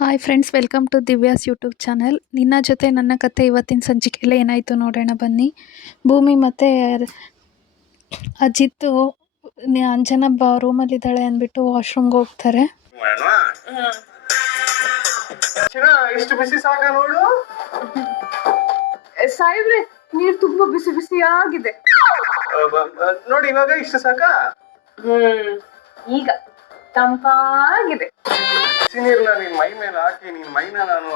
Hi friends, welcome to Divya's YouTube channel. ನಿನ್ನ ಜೊತೆ ನನ್ನ ಕತೆ ಇವತ್ತಿನ ಸಂಚಿಕೆಯಲ್ಲಿ ಏನಾಯಿತು ನೋಡೋಣ ಬನ್ನಿ. ಭೂಮಿ ಮತ್ತು ಅಜಿತ್ ಅಂಜನಾ ರೂಮಲ್ಲಿದ್ದಾಳೆ ಅಂದ್ಬಿಟ್ಟು ವಾಶ್ರೂಮ್ಗೆ ಹೋಗ್ತಾರೆ. ಇಷ್ಟು ಬಿಸಿ ಸಾಕ ನೋಡು ಸಾಹೇಬ್ರೆ, ನೀರ್ ತುಂಬಾ ಬಿಸಿ ಬಿಸಿಯಾಗಿದೆ ನೋಡಿ. ಇವಾಗ ಇಷ್ಟು ಸಾಕ? ಈಗ ತಂಪಾಗಿದೆ. ಬಿಸಿ ನೀರ್ನ ನಿನ್ ಮೈ ಮೇಲೆ ಹಾಕಿ ನಿನ್ ಮೈನ ನಾನು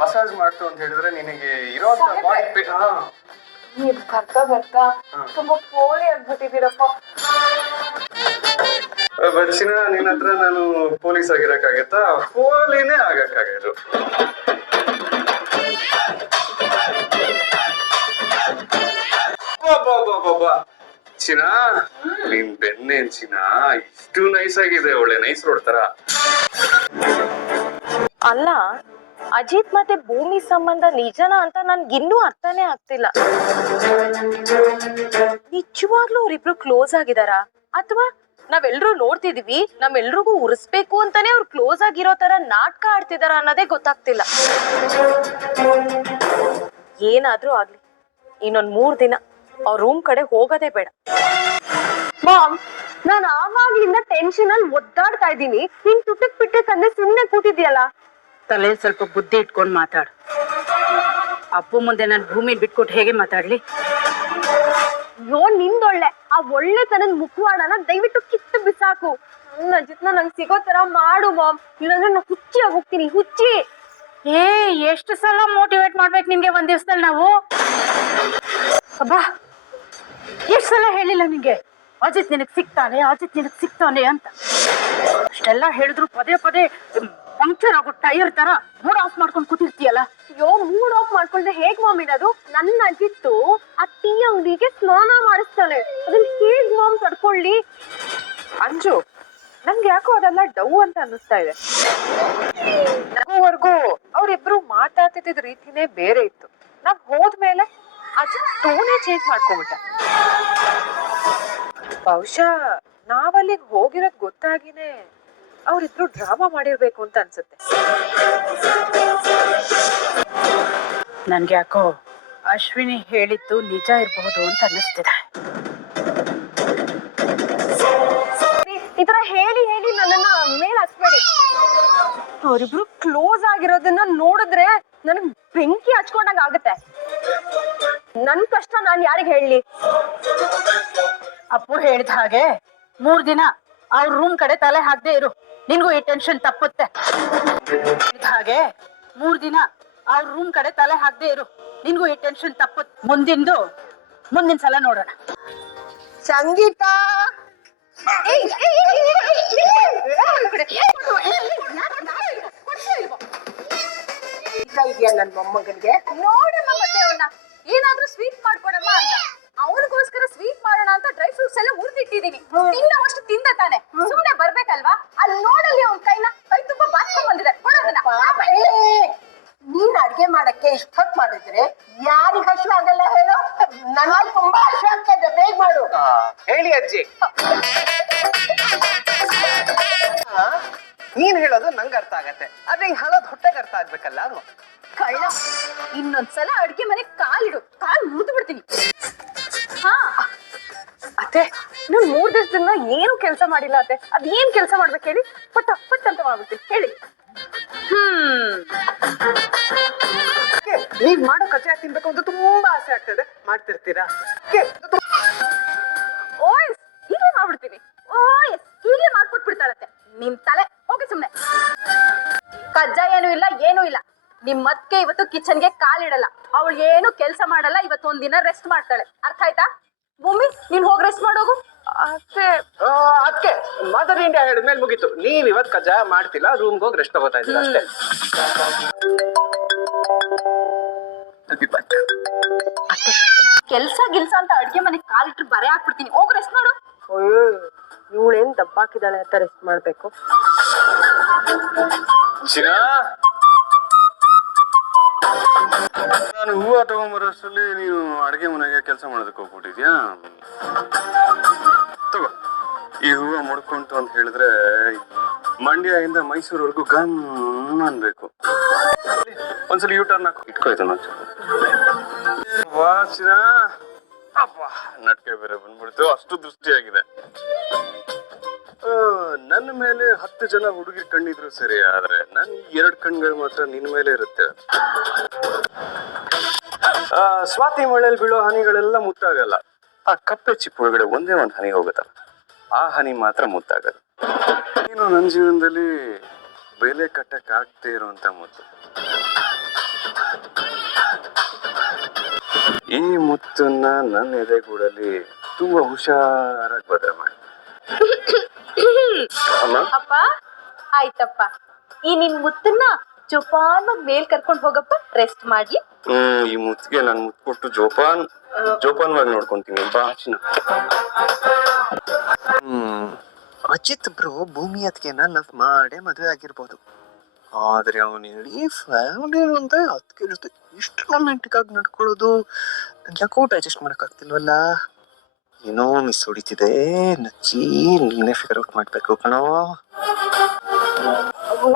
ಮಸಾಜ್ ಮಾಡ್ತು ಅಂತ ಹೇಳಿದ್ರೆ ನಿನಗೆ ಇರೋಂತ ಬಾಡಿ ನೀವ್ ಬರ್ತಾ ಬರ್ತಾ ತುಂಬಾ ಪೋಲಿ ಆಗ್ಬಿಟ್ಟಿದ್ದೀರಪ್ಪ. ಬಚ್ಚಿನ ನಿನ್ನ ಹತ್ರ ನಾನು ಪೊಲೀಸ್ ಆಗಿರಕ್ಕಾಗತ್ತಾ? ಪೋಲಿನೇ ಆಗಕ್ಕಾಗದು. ಚಿನ, ನಿನ್ ಬೆನ್ನೇನ್ ಚಿನ ಇಷ್ಟು ನೈಸ್ ಆಗಿದೆ, ಒಳ್ಳೆ ನೈಸ್ ರೋಡ್ ತರ. ಅಲ್ಲ, ಅಜಿತ್ ಮತ್ತೆ ಭೂಮಿ ಸಂಬಂಧ ನಿಜನಾ ಅಂತ ನನ್ಗಿನ್ನೂ ಅರ್ಥನೇ ಆಗ್ತಿಲ್ಲ. ನಿಜವಾಗ್ಲೂ ಅವ್ರಿಬ್ರು ಕ್ಲೋಸ್ ಆಗಿದಾರಾ ಅಥವಾ ನಾವೆಲ್ರೂ ನೋಡ್ತಿದೀವಿ ನಮ್ಮೆಲ್ರಿಗೂ ಉರಿಸ್ಬೇಕು ಅಂತಾನೆ ಅವ್ರು ಕ್ಲೋಸ್ ಆಗಿರೋ ತರ ನಾಟಕ ಆಡ್ತಿದಾರ ಅನ್ನೋದೇ ಗೊತ್ತಾಗ್ತಿಲ್ಲ. ಏನಾದ್ರೂ ಆಗ್ಲಿ, ಇನ್ನೊಂದ್ 3 ದಿನ ಅವ್ರ ರೂಮ್ ಕಡೆ ಹೋಗೋದೇ ಬೇಡ. ಮಾಮ್, ನಾನು ಆವಾಗ್ಲಿಂದ ಟೆನ್ಷನ್ ಅಲ್ಲಿ ಒದ್ದಾಡ್ತಾ ಇದ್ದೀನಿ. ನಿನ್ ತುಟಕ್ ಪಿಟ್ಟಕ್ ಅಂದ್ರೆ ಸುಮ್ನೆ ಕೂತಿದ್ಯಲ್ಲ. ತಲೆ ಸ್ವಲ್ಪ ಬುದ್ಧಿ ಇಟ್ಕೊಂಡ್ ಮಾತಾಡು. ಅಪ್ಪು ಮುಂದೆ ನಾನು ಭೂಮಿ ಬಿಟ್ಕೊಟ್ಟು ಹೇಗೆ ಮಾತಾಡ್ಲಿ? ಅಯ್ಯೋ, ನಿಂದೊಳ್ಳೆ ಆ ಒಳ್ಳೆತನದ ಮುಖವಾಡನ ದಯವಿಟ್ಟು ಕಿತ್ತು ಬಿಸಾಕು. ನನ್ನ ಅಜಿತ್ನ ನಂಗೆ ಸಿಗೋ ತರ ಮಾಡು ಮಾಮ್, ಇಲ್ಲಾಂದ್ರೆ ನಾನು ಹುಚ್ಚಿ ಆಗೋಗ್ತೀನಿ, ಹುಚ್ಚಿ. ಎಷ್ಟು ಸಲ ಮೋಟಿವೇಟ್ ಮಾಡ್ಬೇಕು ನಿಮ್ಗೆ ಒಂದ್ ದಿವಸದಲ್ಲಿ ನಾವು? ಅಬ್ಬಾ, ಎಷ್ಟು ಸಲ ಹೇಳಿಲ್ಲ ನಿಂಗೆ ಅಜಿತ್ ನಿನಗ್ ಸಿಗ್ತಾನೆ, ಅಜಿತ್ ನಿನಗ್ ಸಿಗ್ತಾನೆ ಅಂತ. ಅಷ್ಟೆಲ್ಲ ಹೇಳಿದ್ರು ಪದೇ ಪದೇ ಪಂಕ್ಚರ್ ಆಗೋ ಟೈರ್ ತರ ಮೂಡ್ ಆಫ್ ಮಾಡ್ಕೊಂಡು ಕೂತಿರ್ತೀಯಲ್ಲ. ಅಯ್ಯೋ, ಮೂಡ್ ಆಫ್ ಮಾಡ್ಕೊಂಡ್ರೆ ಹೇಗ್ ಮಾಮ್ ಇರೋದು? ನನ್ನ ಅಜಿತ್ತು ಆ ಟೀ ಅಂಗಡಿಗೆ ಸ್ನಾನ ಮಾಡಿಸ್ತಾನೆ, ಅದನ್ನ ಹೇಗ್ ಮಾಮ್ ತಡ್ಕೊಳ್ಳಿ? ಅಂಜು, ನನ್ಗೆ ಯಾಕೋ ಅದೆಲ್ಲ ಡೌ ಅಂತ ಅನ್ನಿಸ್ತಾ ಇದೆ. ನಗೋವರೆಗೂ ಅವ್ರಿಬ್ರು ಮಾತಾಡ್ತಿದ್ದ ರೀತಿನೇ ಬೇರೆ ಇತ್ತು. ನಾವ್ ಹೋದ್ಮೇಲೆ ಅಜಿತ್ ಟೋನೇ ಚೇಂಜ್ ಮಾಡ್ಕೊಂಡ್ಬಿಟ್ಟ. ಬಹುಶಃ ನಾವಲ್ಲಿಗೆ ಹೋಗಿರೋದ್ ಗೊತ್ತಾಗಿನೇ ಅವ್ರಿಬ್ರು ಡ್ರಾಮಾ ಮಾಡಿರ್ಬೇಕು ಅಂತ ಅನ್ಸುತ್ತೆ. ನನ್ಗೆ ಯಾಕೋ ಅಶ್ವಿನಿ ಹೇಳಿದ್ದು ನಿಜ ಇರಬಹುದು ಅಂತ ಅನ್ನಿಸ್ತಿದೆ. ಈ ತರ ಹೇಳಿ ಹೇಳಿ ನನ್ನನ್ನ ಮೇಲ್ ಹಚ್ಬೇಡಿ. ಅವರಿಬ್ರು ಕ್ಲೋಸ್ ಆಗಿರೋದನ್ನ ನೋಡಿದ್ರೆ ನನಗ್ ಬೆಂಕಿ ಹಚ್ಕೊಂಡಂಗ ಆಗುತ್ತೆ. ನನ್ ಕಷ್ಟ ನಾನ್ ಯಾರಿಗ್ ಹೇಳಿ? ಅಪ್ಪು ಹೇಳಿದ ಹಾಗೆ 3 ದಿನ ಅವ್ರ ರೂಮ್ ಕಡೆ ತಲೆ ಹಾಕದೆ ಇರು, ನಿನ್ಗೂ ಈ ಟೆನ್ಷನ್ ತಪ್ಪುತ್ತೆ. ಹಾಗೆ 3 ದಿನ ಅವ್ರ ರೂಮ್ ಕಡೆ ತಲೆ ಹಾಕದೆ ಇರು, ನಿನ್ಗೂ ಈ ಟೆನ್ಷನ್ ತಪ್ಪುತ್ತೆ. ಮುಂದಿನ ಸಲ ನೋಡೋಣ. ಸಂಗೀತ, ನನ್ ಮೊಮ್ಮಗನ್ಗೆ ನೋಡಮ್ಮ, ಮತ್ತೆ ಅವನ್ನ ಏನಾದ್ರೂ ಸ್ವೀಟ್ ಮಾಡ್ಕೊಡಮ್ಮ ಅಂತ. ಅವನಿಗೋಸ್ಕರ ಸ್ವೀಟ್ ಮಾಡೋಣ ಅಂತ ಡ್ರೈ ಫ್ರೂಟ್ಸ್ ಎಲ್ಲ ಹುರಿದಿಟ್ಟಿದೀನಿ. ತಿನ್ನವಷ್ಟು ತಿಂದ ತಾನೆ, ಸುಮ್ನೆ ಬರ್ಬೇಕಲ್ವಾ? ಅಲ್ಲಿ ನೋಡಲ್ಲಿ ಅವ್ನ ಕೈ ತುಂಬಾ ಬಾಚ್ಕೊಂಡ್ ಬಂದಿದೆ. ನೀನ್ ಅಡ್ಗೆ ಮಾಡಕ್ಕೆ ಇಷ್ಟೊತ್ ಮಾಡಿದ್ರೆ ಯಾರಿಗ ಹಶು ಆಗಲ್ಲ ಹೇಳು? ನನ್ನಲ್ಲಿ ತುಂಬಾ ಹಶು ಆಗ್ತದೆ, ಬೇಗ ಮಾಡು. ಹೇಳಿ ಅಜ್ಜಿ. ನೀನ್ ಹೇಳೋದು ನಂಗೆ ಅರ್ಥ ಆಗತ್ತೆ, ಆದ್ರೆ ಹಿಂಗ್ ಹೇಳೋದು ಹೊಟ್ಟೆಗೆ ಅರ್ಥ ಆಗ್ಬೇಕಲ್ಲ ಅದು. ಕಳ್ಳ, ಇನ್ನೊಂದ್ಸಲ ಅಡ್ಗೆ ಮನೆಗ್ ಕಾಲಿಡು, ಕಾಲ್ ಮುರಿದು ಬಿಡ್ತೀನಿ. ಹಾ ಅತ್ತೆ, ನೀವು 3 ದಿವಸದಿಂದ ಏನು ಕೆಲಸ ಮಾಡಿಲ್ಲ ಅತ್ತೆ. ಅದೇನ್ ಕೆಲಸ ಮಾಡ್ಬೇಕು ಹೇಳಿ? ಪಟ್ ಅಂತ ಮಾಡ್ಬಿಡ್ತೀನಿ, ಹೇಳಿ. ನೀವ್ ಮಾಡೋ ಕಚಾಯ ತಿನ್ಬೇಕು ಅಂತ ತುಂಬಾ ಆಸೆ ಆಗ್ತದೆ, ಮಾಡ್ತಿರ್ತೀರಾ? ಓಯ್, ಹೀಗೆ ಮಾಡ್ಬಿಡ್ತೀನಿ. ಓಯ್, ಹೀಗೆ ಮಾಡ್ಕೊಟ್ಬಿಡ್ತಾಳತ್ತೆ. ನಿನ್ ತಲೆ ಹೋಗಿ ಸುಮ್ನೆ. ಕಜ್ಜಾಯ ಏನೂ ಇಲ್ಲ. ನಿಮ್ ಮತ್ಕೆ ಇವತ್ತು ಕಿಚನ್ಗೆ ಕಾಲಿಡಲ್ಲ. ಅವಳು ಏನು ಕೆಲಸ ಮಾಡಲ್ಲ. ಇವತ್ತು ಒಂದಿನ ರೆಸ್ಟ್ ಮಾಡ್ತಾಳೆ, ಅರ್ಥ ಆಯ್ತಾ? ಭೂಮಿ, ನೀನ್ ಹೋಗಿ ರೆಸ್ಟ್ ಮಾಡೋಗು. ಅದಕ್ಕೆ ಮದರ್ ಇಂಡಿಯಾ ಹೇಳಿದ್ಮೇಲೆ ಮುಗೀತು. ನೀವ್ ಇವತ್ ಕಜ್ಜಾಯ ಮಾಡ್ತಿಲ್ಲ, ರೂಮ್ಗೆ ಹೋಗಿ ರೆಸ್ಟ್ ತಗೋತಾ ಇದ್ದೀರಾ ಅಷ್ಟೇ. ಕೆಲ್ಸ ಅಂತ ಅಡ್ಗೆ ಮನೆಗ್ ಕಾಲಿಟ್ರು ಬರೆ ಹಾಕ್ಬಿಡ್ತೀನಿ. ಹೋಗಿ ರೆಸ್ಟ್ ಮಾಡು. ಇವಳೇನ್ ದಬ್ಬಾಕಿದಾಳೆ ಅಂತ ರೆಸ್ಟ್ ಮಾಡ್ಬೇಕು. ನಾನು ಹೂವ ತಗೊಂಬರೋಷ್ಟರಲ್ಲಿ ನೀನು ಅಡುಗೆ ಮನೆಗೆ ಕೆಲಸ ಮಾಡೋದಕ್ಕೆ ಹೋಗ್ಬಿಟ್ಟಿದ್ಯಾ? ತಗೋ, ಈ ಹೂವ ಮುಡ್ಕೊಂತು ಅಂತ ಹೇಳಿದ್ರೆ ಮಂಡ್ಯದಿಂದ ಮೈಸೂರ್ವರೆಗೂ ಗಮ್ ಅನ್ಬೇಕು. ಒಂದ್ಸಲ ಯೂಟರ್ನ್ ಇಟ್ಕೋಯ್ತು ವಾಸನ. ಅಪ್ಪ ನಟ್ಕೆ ಬೇರೆ ಬಂದ್ಬಿಡ್ತು, ಅಷ್ಟು ದೃಷ್ಟಿಯಾಗಿದೆ. ನನ್ನ ಮೇಲೆ 10 ಜನ ಹುಡುಗಿರ್ ಕಣ್ಣಿದ್ರು ಸರಿ, ಆದ್ರೆ ನನ್ 2 ಕಣ್ಗಳು ಮಾತ್ರ ನಿನ್ ಮೇಲೆ ಇರುತ್ತೆ. ಸ್ವಾತಿ ಮಳೆಯಲ್ಲಿ ಬೀಳೋ ಹನಿಗಳೆಲ್ಲ ಮುತ್ತಾಗಲ್ಲ. ಆ ಕಪ್ಪೆ ಚಿಪ್ಪು ಒಳಗಡೆ ಒಂದೇ ಒಂದು ಹನಿ ಹೋಗುತ್ತಲ್ಲ, ಆ ಹನಿ ಮಾತ್ರ ಮುತ್ತಾಗದು. ನೀನು ನನ್ನ ಜೀವನದಲ್ಲಿ ಬೆಲೆ ಕಟ್ಟಕ್ ಆಗ್ದೇ ಇರುವಂತ ಮುತ್ತು. ಈ ಮುತ್ತನ್ನ ನನ್ನ ಎದೆಗೂಡಲ್ಲಿ ತುಂಬಾ ಹುಷಾರಾಗಿ ಭದ್ರ ಮಾಡಿ. ಅಪ್ಪ ಆಯ್ತಪ್ಪ, ಈ ನಿನ್ ಮುತ್ತನ್ನ ಜೋಪಾನವಾಗಿ ಮೇಲ್ ಕರ್ಕೊಂಡ್ ಹೋಗಪ್ಪ, ರೆಸ್ಟ್ ಮಾಡ್ಲಿ. ಈ ಮುತ್ತಿಗೆ ನಾನು ಮುತ್ತು ಕೊಟ್ಟು ಜೋಪಾನವಾಗಿ ನೋಡ್ಕೊಂತೀನಿ ಬಾಚಿನ. ಅಜಿತ್ ಬ್ರೋ ಭೂಮಿ ಅದ್ಕೆನ ಲವ್ ಮಾಡೇ ಮದುವೆ ಆಗಿರ್ಬೋದು, ಆದ್ರೆ ಅವನು ಇಡೀ ಫ್ಯಾಮಿಲಿ ಮುಂದೆ ಅದಕ್ಕೆ ಜೊತೆ ಇಷ್ಟು ರೊಮ್ಯಾಂಟಿಕ್ ಆಗಿ ನಡ್ಕೊಳ್ಳೋದು ಯಾಕೋ ಡೈಜೆಸ್ಟ್ ಮಾಡಕ್ ಆಗ್ತಿಲ್ವಲ್ಲ. ಏನೋ ಮಿಸ್ ಹೊಡಿತಿದೆ ನಚ್ಚಿ, ನೀನೇ ಫಿಗರ್ ಔಟ್ ಮಾಡ್ಬೇಕು ಕಣೋ.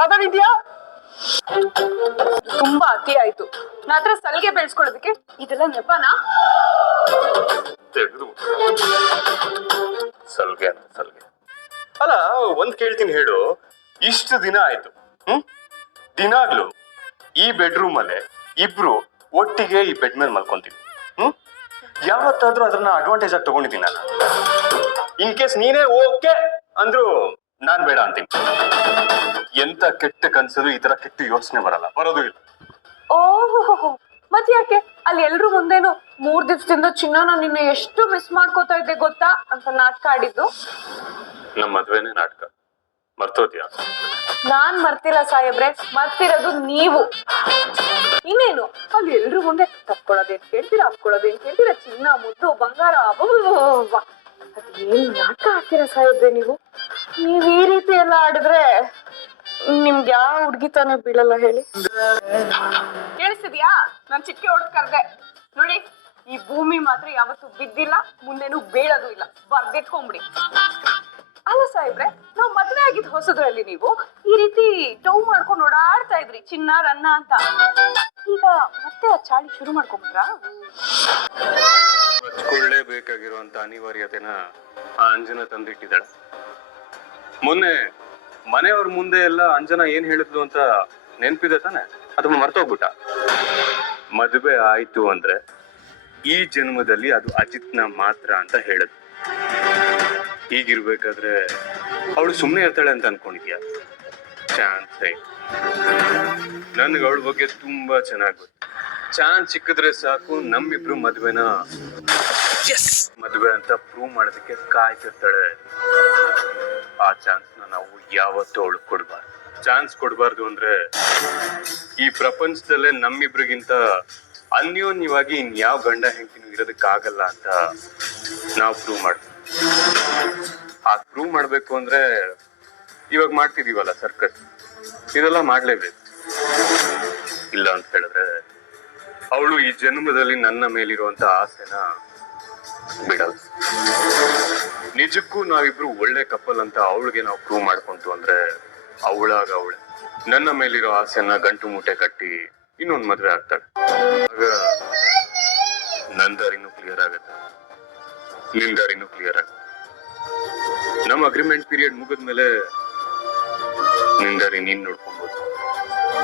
ಮಾತಾಡಿದ್ಯಾ? ತುಂಬಾ ಅತಿ ಆಯ್ತು. ನಾ ಹತ್ರ ಸಲ್ಗೆ ಬೆಳೆಸ್ಕೊಳ್ಳೋದಕ್ಕೆ ಇದೆಲ್ಲ ನೆಪನಾ? ತೆಗೆದು ಸಲ್ಗೆ ಅಂತ ಸಲ್ಗೆ ಅಲ್ಲ. ಒಂದ್ ಕೇಳ್ತೀನಿ ಹೇಳು, ಇಷ್ಟು ದಿನ ಆಯ್ತು, ದಿನಾಗ್ಲು ಈ ಬೆಡ್ರೂಮ್ ಅಲ್ಲೇ ಇಬ್ರು ಒಟ್ಟಿಗೆ ಈ ಬೆಡ್ ಮೇಲೆ ಮಲ್ಕೊಂತೀವಿ. ಯಾವತ್ತಾದ್ರೂ ಅದನ್ನ ಅಡ್ವಾಂಟೇಜ್ ಆಗಿ ತಗೊಂಡಿದ್ದೀನಿ ನಾನು. ಇನ್ ಕೇಸ್ ನೀನೇ ಓಕೆ ಅಂದ್ರು ನಾನ್ ಬೇಡ ಅಂತೀನಿ. ಎಂತ ಕೆಟ್ಟ ಕನ್ಸದು ಈ ತರ ಕೆಟ್ಟ ಯೋಚನೆ ಬರೋದು ಇಲ್ಲ. ಓಹೋ, ಮತ್ ಯಾಕೆ ಅಲ್ಲಿ ಎಲ್ರು ಮುಂದೇನು 3 ದಿವಸದಿಂದ ಚಿನ್ನ ನಾನು ನಿನ್ನ ಎಷ್ಟು ಮಿಸ್ ಮಾಡ್ಕೋತಾ ಇದ್ದೆ ಗೊತ್ತಾ ಅಂತ ನಾಟಕ ಆಡಿದ್ದು? ನಮ್ಮ ಮದ್ವೆನೇ ನಾಟಕ, ಮರ್ತೋದ್ಯಾ? ನಾನ್ ಮರ್ತಿಲ್ಲ ಸಾಹೇಬ್ರೆ, ಮರ್ತಿರೋದು ನೀವು. ಇನ್ನೇನು ಅಲ್ಲಿ ಎಲ್ರು ಮುಂದೆ ತಪ್ಕೊಳ್ಳೋದೇನ್ ಕೇಳ್ತೀರಾ, ಹಾಕೊಳ್ಳೋದೇನ್ ಕೇಳ್ತೀರಾ, ಚಿನ್ನ ಮುದ್ದು ಬಂಗಾರ, ಅದೇನ್ ನಾಟಕ ಆಡ್ತೀರಾ ಸಾಹೇಬ್ರೆ ನೀವು. ನೀವ್ ಈ ರೀತಿ ಎಲ್ಲ ಆಡಿದ್ರೆ ನಿಮ್ಗೆ ಯಾವ ಹುಡ್ಗಿ ತಾನೇ ಬೀಳಲ್ಲ ಹೇಳಿ. ಕೇಳಿಸ್ತಿದ್ಯಾ? ನಾನ್ ಚಿಕ್ಕೆ ಹೊಡೆದ್ ಕರ್ದೆ ನೋಡಿ. ಈ ಭೂಮಿ ಮಾತ್ರ ಯಾವತ್ತೂ ಬಿದ್ದಿಲ್ಲ, ಮುಂದೇನು ಬೀಳೋದು ಇಲ್ಲ, ಬರ್ದಿಟ್ಕೊಂಬಿಡಿ. ಅಲ್ಲ ಸಾಹೇಬ್ರೆ, ನಾವ್ ಮದ್ವೆ ಆಗಿದ್ ಹೊಸದ್ರಲ್ಲಿ ನೀವು ಈ ರೀತಿ ಟೌ ಮಾಡ್ಕೊಂಡು ಓಡಾಡ್ತಾ ಇದ್ರಿ ಚಿನ್ನ ರನ್ನ ಅಂತ. ಈಗ ಮತ್ತೆ ಆ ಚಾಳಿ ಶುರು ಮಾಡ್ಕೊಂಡ್ಬಿಟ್ರಾ? ಹಚ್ಕೊಳ್ಳೇಬೇಕಾಗಿರುವಂತ ಅನಿವಾರ್ಯತೆನ ಆ ಅಂಜನ ತಂದಿಟ್ಟಿದ್ದಾಳೆ. ಮೊನ್ನೆ ಮನೆಯವ್ರ ಮುಂದೆ ಎಲ್ಲ ಅಂಜನ ಏನ್ ಹೇಳಿದ್ಲು ಅಂತ ನೆನ್ಪಿದೆ ತಾನೆ? ಅದನ್ನ ಮರ್ತೋಗ್ಬಿಟ್ಟ. ಮದುವೆ ಆಯ್ತು ಅಂದ್ರೆ ಈ ಜನ್ಮದಲ್ಲಿ ಅದು ಅಜಿತ್ನ ಮಾತ್ರ ಅಂತ ಹೇಳದ್. ಹೀಗಿರ್ಬೇಕಾದ್ರೆ ಅವಳು ಸುಮ್ಮನೆ ಇರ್ತಾಳೆ ಅಂತ ಅನ್ಕೊಂಡಿದ್ಯಾ? ಚಾನ್ಸ್ ನನ್ಗೆ ಅವಳ ಬಗ್ಗೆ ತುಂಬಾ ಚೆನ್ನಾಗ್ ಗೊತ್ತು. ಚಾನ್ಸ್ ಸಿಕ್ಕಿದ್ರೆ ಸಾಕು ನಮ್ಮಿಬ್ರು ಮದ್ವೆ ಅಂತ ಪ್ರೂವ್ ಮಾಡೋದಕ್ಕೆ ಕಾಯ್ತಿರ್ತಾಳೆ. ಆ ಚಾನ್ಸ್ ನಾವು ಯಾವತ್ತೂ ಅವಳು ಕೊಡ್ಬಾರ್ದು. ಚಾನ್ಸ್ ಕೊಡ್ಬಾರ್ದು ಅಂದ್ರೆ ಈ ಪ್ರಪಂಚದಲ್ಲೇ ನಮ್ಮಿಬ್ರಿಗಿಂತ ಅನ್ಯೋನ್ಯವಾಗಿ ಇನ್ಯಾವ ಗಂಡ ಹೆಂಡತಿನೂ ಇರೋದಕ್ಕಾಗಲ್ಲ ಅಂತ ನಾವು ಪ್ರೂವ್ ಮಾಡ್ತೀವಿ. ಆ ಪ್ರೂವ್ ಮಾಡ್ಬೇಕು ಅಂದ್ರೆ ಇವಾಗ ಮಾಡ್ತಿದೀವಲ್ಲ ಸರ್ಕಸ್, ಇದೆಲ್ಲ ಮಾಡ್ಲೇಬೇಕು. ಇಲ್ಲ ಅಂತ ಹೇಳಿದ್ರೆ ಅವಳು ಈ ಜನ್ಮದಲ್ಲಿ ನನ್ನ ಮೇಲಿರುವಂತ ಆಸೆನ ಬಿಡಲ್ಲ. ನಿಜಕ್ಕೂ ನಾವಿಬ್ರು ಒಳ್ಳೆ ಕಪಲ್ ಅಂತ ಅವಳಿಗೆ ನಾವು ಪ್ರೂವ್ ಮಾಡ್ಕೊಂತು ಅಂದ್ರೆ ಅವಳಾಗ ಅವಳೆ ನನ್ನ ಮೇಲಿರೋ ಆಸೆನ ಗಂಟು ಮೂಟೆ ಕಟ್ಟಿ ಇನ್ನೊಂದು ಮದ್ವೆ ಆಗ್ತಾಳೆ. ಆಗ ನನ್ ದಾರಿನೂ ಕ್ಲಿಯರ್ ಆಗತ್ತೆ, ನಿನ್ ದಾರಿನೂ ಕ್ಲಿಯರ್ ಆಗತ್ತೆ. ನಮ್ಮ ಅಗ್ರಿಮೆಂಟ್ ಪೀರಿಯಡ್ ಮುಗಿದ್ಮೇಲೆ ನಿನ್ ದಾರಿ ನೀನ್ ನೋಡ್ಕೊಬಹುದು,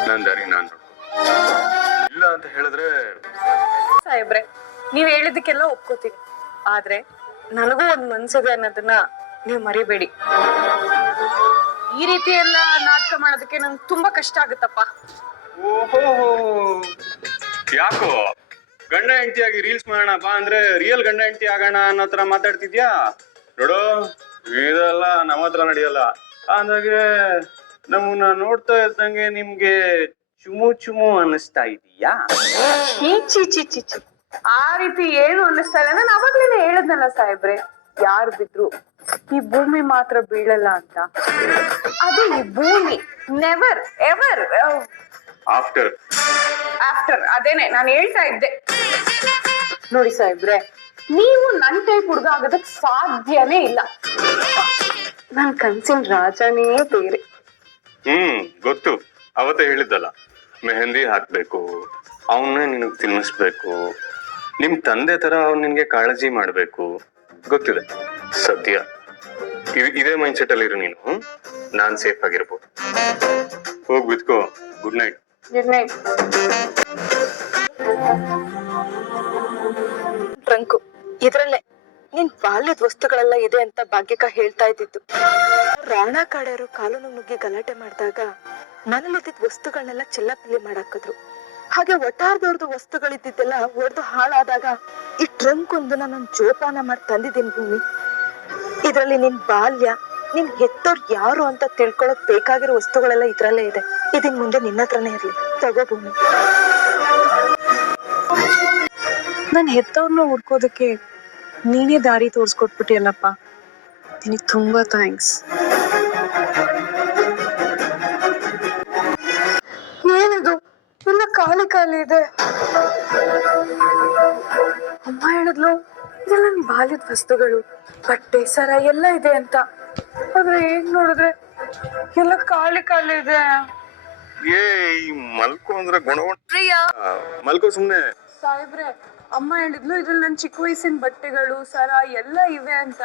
ನನ್ ದಾರಿ ನಾನ್ ನೋಡ್ಕೊಂಡು. ಇಲ್ಲ ಅಂತ ಹೇಳಿದ್ರೆ ಸಾಹೇಬ್ರೆ, ನೀವ್ ಹೇಳಿದಕ್ಕೆಲ್ಲ ಒಪ್ಕೋತೀನಿ, ಆದ್ರೆ ನನಗೂ ಒಂದ್ ಮನ್ಸಿದೆ ಅನ್ನೋದನ್ನ ನೀವು ಮರಿಬೇಡಿ. ಈ ರೀತಿ ಎಲ್ಲ ನಾಟಕ ಮಾಡೋದಕ್ಕೆ ನಂಗೆ ತುಂಬಾ ಕಷ್ಟ ಆಗುತ್ತಪ್ಪ. ಓಹೋ, ಯಾಕೋ ಗಂಡ ಹೆಂಡತಿಯಾಗಿ ರೀಲ್ಸ್ ಮಾಡೋಣ ಬಾ ಅಂದ್ರೆ ರಿಯಲ್ ಗಂಡ ಹೆಂಡತಿ ಆಗೋಣ ಅನ್ನೋ ತರ ಮಾತಾಡ್ತಿದ್ಯಾ? ನೋಡು, ಇದೆಲ್ಲ ನಮ್ಮ ಹತ್ರ ನಡೆಯಲ್ಲ. ಅಂದಾಗೆ ನಮ್ಮನ್ನ ನೋಡ್ತಾ ಇದ್ದಂಗೆ ನಿಮ್ಗೆ ಚುಮು ಚುಮು ಅನ್ನಿಸ್ತಾ ಇದೀಯಾ? ಚೀಚಿ, ಆ ರೀತಿ ಏನು ಅನ್ನಿಸ್ತಾ ಇಲ್ಲ. ನಾನು ಅವಾಗ್ಲೇನೆ ಹೇಳದ್ನಲ್ಲ ಸಾಹೇಬ್ರೆ, ಯಾರು ಬಿದ್ರು ಈ ಭೂಮಿ ಮಾತ್ರ ಬೀಳಲ್ಲ ಅಂತ. ಅದು ಈ ಭೂಮಿ ನೆವರ್ ಎವರ್ ಆಫ್ಟರ್ ಅದೇನೆ ನಾನು ಹೇಳ್ತಾ ಇದ್ದೆ. ನೋಡಿ ಸಾಹೇಬ್ರೆ, ನೀವು ನನ್ ಟೈಪ್ ಹುಡುಗ ಆಗೋದಕ್ ಸಾಧ್ಯನೇ ಇಲ್ಲ. ನನ್ ಕನ್ಸಿನ ರಾಜನೇ ಬೇರೆ. ಗೊತ್ತು. ಅವತ್ತೇ ಹೇಳಿದ್ದಲ್ಲ, ಮೆಹಂದಿ ಹಾಕ್ಬೇಕು, ಅವನ್ನೇ ನಿನಗ್ ತಿನ್ನಿಸ್ಬೇಕು, ನಿಮ್ ತಂದೆ ತರ ಅವ್ನ್ ನಿನ್ಗೆ ಕಾಳಜಿ ಮಾಡ್ಬೇಕು. ಗೊತ್ತಿದೆ ಸದ್ಯ. ಇದೇ ಮೈಂಡ್ ಸೆಟ್ ಅಲ್ಲಿ ಇರು ನೀನು. ನಾನ್ ಸೇಫ್ ಆಗಿರ್ಬೋದು. ಹೋಗ್ ಬಿತ್ಕೋ. Good night. Good night. Trunk ಇದ್ರಲ್ಲೇ ನಿನ್ ಬಾಲ್ಯದ ವಸ್ತುಗಳೆಲ್ಲ ಇದೆ ಅಂತ ಭಾಗ್ಯಕ್ಕ ಹೇಳ್ತಾ ಇದ್ದಿದ್ದು. ರಾಣ ಕಾಡ್ಯಾರು ಕಾಲುನು ನುಗ್ಗಿ ಗಲಾಟೆ ಮಾಡಿದಾಗ ಮನೇಲಿದ್ದಿದ್ ವಸ್ತುಗಳನ್ನೆಲ್ಲ ಚಿಲ್ಲಪಿಲ್ಲಿ ಮಾಡಾಕಿದ್ರು. ಹಾಗೆ ಒಟ್ಟಾರ್ದವ್ರದ್ದು ವಸ್ತುಗಳಿದ್ದೆಲ್ಲ ಒಡೆದು ಹಾಳಾದಾಗ ಈ ಟ್ರಂಕ್ ಒಂದನ್ನ ನಾನು ಜೋಪಾನ ಮಾಡಿ ತಂದಿದ್ದೀನಿ ಭೂಮಿ. ಇದ್ರಲ್ಲಿ ನಿನ್ ಬಾಲ್ಯ, ನಿನ್ ಹೆತ್ತೋರ್ ಯಾರು ಅಂತ ತಿಳ್ಕೊಳಕ್ ಬೇಕಾಗಿರೋ ವಸ್ತುಗಳೆಲ್ಲ ಇದ್ರಲ್ಲೇ ಇದೆ. ಇದನ್ ಮುಂದೆ ನಿನ್ನ ಹತ್ರನೇ ಇರ್ಲಿ, ತಗೋ ಭೂಮಿ. ನನ್ ಹೆತ್ತವ್ರನ್ನ ಹುಡ್ಕೋದಕ್ಕೆ ನೀನೇ ದಾರಿ ತೋರ್ಸ್ಕೊಟ್ಬಿಟ್ಟಿಯಲ್ಲಪ್ಪ, ನಿನಗ್ ತುಂಬಾ ಥ್ಯಾಂಕ್ಸ್. ಏನಿದು ಎಲ್ಲ ಖಾಲಿ ಖಾಲಿ ಇದೆ. ಅಮ್ಮ ಹೇಳಿದ್ಲು ಇದೆಲ್ಲ ನನ್ ಬಾಲ್ಯದ ವಸ್ತುಗಳು, ಬಟ್ಟೆ ಸರ ಎಲ್ಲ ಇದೆ ಅಂತ. ಆದ್ರೆ ಹೇಗ್ ನೋಡಿದ್ರೆ ಎಲ್ಲ ಖಾಲಿ ಖಾಲಿ ಇದೆ. ಏ ಈ ಮಲ್ಕೋ ಅಂದ್ರೆ ಮಲ್ಕೋ ಸುಮ್ನೆ. ಸಾಹೇಬ್ರೆ, ಅಮ್ಮ ಹೇಳಿದ್ಲು ಇದ್ರಲ್ಲಿ ನನ್ ಚಿಕ್ಕ ವಯಸ್ಸಿನ ಬಟ್ಟೆಗಳು ಸರ ಎಲ್ಲ ಇವೆ ಅಂತ.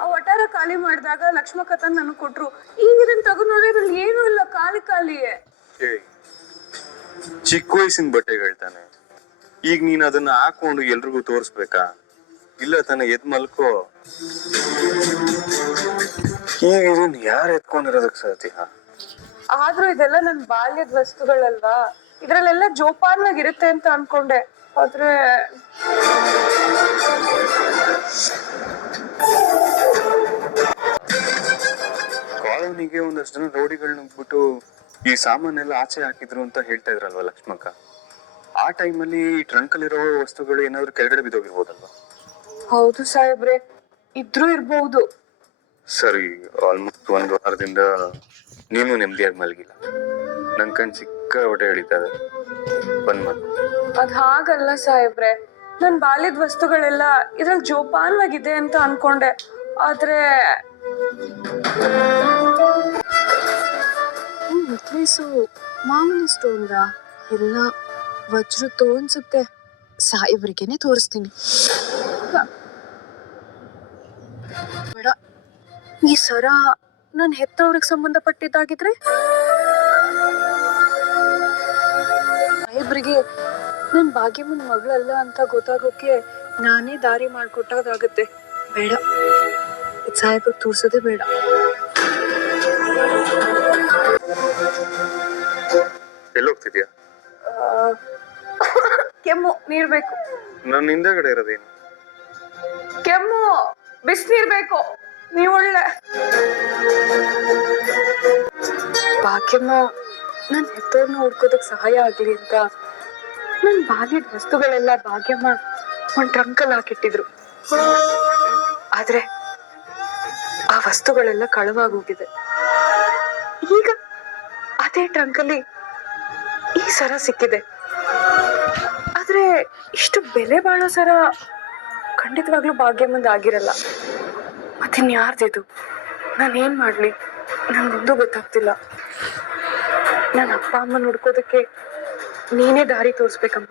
ಆ ಒಟ್ಟಾರ ಖಾಲಿ ಮಾಡಿದಾಗ ಲಕ್ಷ್ಮಕ್ಕ ನನಗ್ ಕೊಟ್ರು. ಈಗ ಇದನ್ನ ತಗೊಂಡ್ ನೋಡ್ರೆ ಇದ್ರಲ್ಲಿ ಏನು ಇಲ್ಲ, ಖಾಲಿ ಖಾಲಿಯೇ. ಚಿಕ್ಕ ವಯಸ್ಸಿನ ಬಟ್ಟೆಗಳು ತಾನೆ, ಈಗ ನೀನ್ ಅದನ್ನ ಹಾಕೊಂಡು ಎಲ್ರಿಗೂ ತೋರ್ಸ್ಬೇಕಾ? ಇಲ್ಲ ತಾನೆ, ಎದ್ ಮಲ್ಕೋ. ಈಗ ಇದನ್ನ ಯಾರು ಎತ್ಕೊಂಡಿರೋದಕ್ ಸಾಧ್ಯ? ಆದ್ರೂ ಇದೆಲ್ಲ ನನ್ ಬಾಲ್ಯದ ವಸ್ತುಗಳಲ್ವಾ, ಇದ್ರಲ್ಲೆಲ್ಲ ಜೋಪಾನವಾಗಿರುತ್ತೆ ಅಂತ ಅನ್ಕೊಂಡೆ. ಆದ್ರೆ ಕಾಲೋನಿಗೆ ಒಂದಷ್ಟು ಜನ ರೌಡಿಗಳನ್ನ ನುಗ್ಬಿಟ್ಟು ಈ ಸಾಮಾನೆಲ್ಲ ಆಚೆ ಹಾಕಿದ್ರು ಅಂತ ಹೇಳ್ತಾ ಇದ್ರಲ್ವಾ ಲಕ್ಷ್ಮಕ್ಕ. ಆ ಟೈಮಲ್ಲಿ ಈ ಟ್ರಂಕಲ್ಲಿರೋ ವಸ್ತುಗಳು ಏನಾದ್ರು ಕೆಳಗಡೆ ಬಿದ್ದೋಗಿರ್ಬೋದಲ್ವಾ? ಹೌದು ಸಾಹೇಬ್ರೆ, ಇದ್ರೂ ಇರ್ಬಹುದು. ಸರಿ, ಆಲ್ಮೋಸ್ಟ್ 1 ವಾರದಿಂದ ನೀನು ನೆಮ್ಮದಿಯಾಗಿ ಮಲಗಿಲ್ಲ. ನನ್ ಕಣ್ ಸಿಕ್ಕ ಹೊಟ್ಟೆ ಹಿಡಿತದೆ. ಬಂದ್ ಮಾಡು. ಅದ್ ಹಾಗಲ್ಲ ಸಾಹೇಬ್ರೆ, ನನ್ ಬಾಲ್ಯದ ವಸ್ತುಗಳೆಲ್ಲ ಇದ್ರಲ್ಲಿ ಜೋಪಾನವಾಗಿದೆ ಅಂತ ಅನ್ಕೊಂಡೆ. ಆದ್ರೆ ನೆಕ್ಲೇಸು ಮಾಮೂಲಿ ಸ್ಟೋನ್ದ ಎಲ್ಲ ವಜ್ರದ್ದು ಅನ್ಸುತ್ತೆ. ಸಾಹೇಬ್ರಿಗೆನೆ ತೋರಿಸ್ತೀನಿ. ಬೇಡ, ಈ ಸರ ನನ್ ಹೆತ್ತವ್ರಿಗೆ ಸಂಬಂಧಪಟ್ಟಿದ್ದಾಗಿದ್ರೆ ಸಾಹೇಬ್ರಿಗೆ ನನ್ ಭಾಗ್ಯಮ್ಮನ ಮಗಳಲ್ಲ ಅಂತ ಗೊತ್ತಾಗೋಕೆ ನಾನೇ ದಾರಿ ಮಾಡ್ಕೊಟ್ಟಾಗುತ್ತೆ. ಬೇಡ, ಸಾಹೇಬ್ರಿಗೆ ತೋರ್ಸೋದೇ ಬೇಡ. ಎಲ್ಲೋಗ್ತಿದ್ಯಾ? ಕೆಮ್ಮು, ನೀರ್ ಬೇಕು. ನನ್ನ ಹಿಂದಗಡೆ ಇರೋದೇನು? ಕೆಮ್ಮು, ಬಿಸಿನೀರ್ ಬೇಕು. ನೀವ್ ಒಳ್ಳೆ ಭಾಗ್ಯಮ್ಮ ನನ್ ಹೆತ್ತೋರ್ನ ಹುಡ್ಕೋದಕ್ ಸಹಾಯ ಆಗ್ಲಿ ಅಂತ ನನ್ ಬಾಲ್ಯದ ವಸ್ತುಗಳೆಲ್ಲ ಭಾಗ್ಯಮ್ಮ ಒಂದ್ ಟ್ರಂಕಲ್ಲಿ ಹಾಕಿಟ್ಟಿದ್ರು. ಆದ್ರೆ ಆ ವಸ್ತುಗಳೆಲ್ಲ ಕಳವಾಗೋಗಿದೆ. ಈಗ ಅದೇ ಟ್ರಂಕಲ್ಲಿ ಈ ಸರ ಸಿಕ್ಕಿದೆ. ಆದ್ರೆ ಇಷ್ಟು ಬೆಲೆ ಬಾಳೋ ಸರ ಖಂಡಿತವಾಗ್ಲೂ ಭಾಗ್ಯಮ್ಮಂದ್ ಆಗಿರಲ್ಲ. ಮತ್ತಿನ್ಯಾರ್ದಿದು? ನಾನೇನ್ ಮಾಡ್ಲಿ? ನನ್ಗೊಂದು ಗೊತ್ತಾಗ್ತಿಲ್ಲ. ನನ್ನ ಅಪ್ಪ ಅಮ್ಮನ ಹುಡ್ಕೋದಕ್ಕೆ ನೀನೇ ದಾರಿ ತೋರಿಸ್ಬೇಕಮ್ಮ.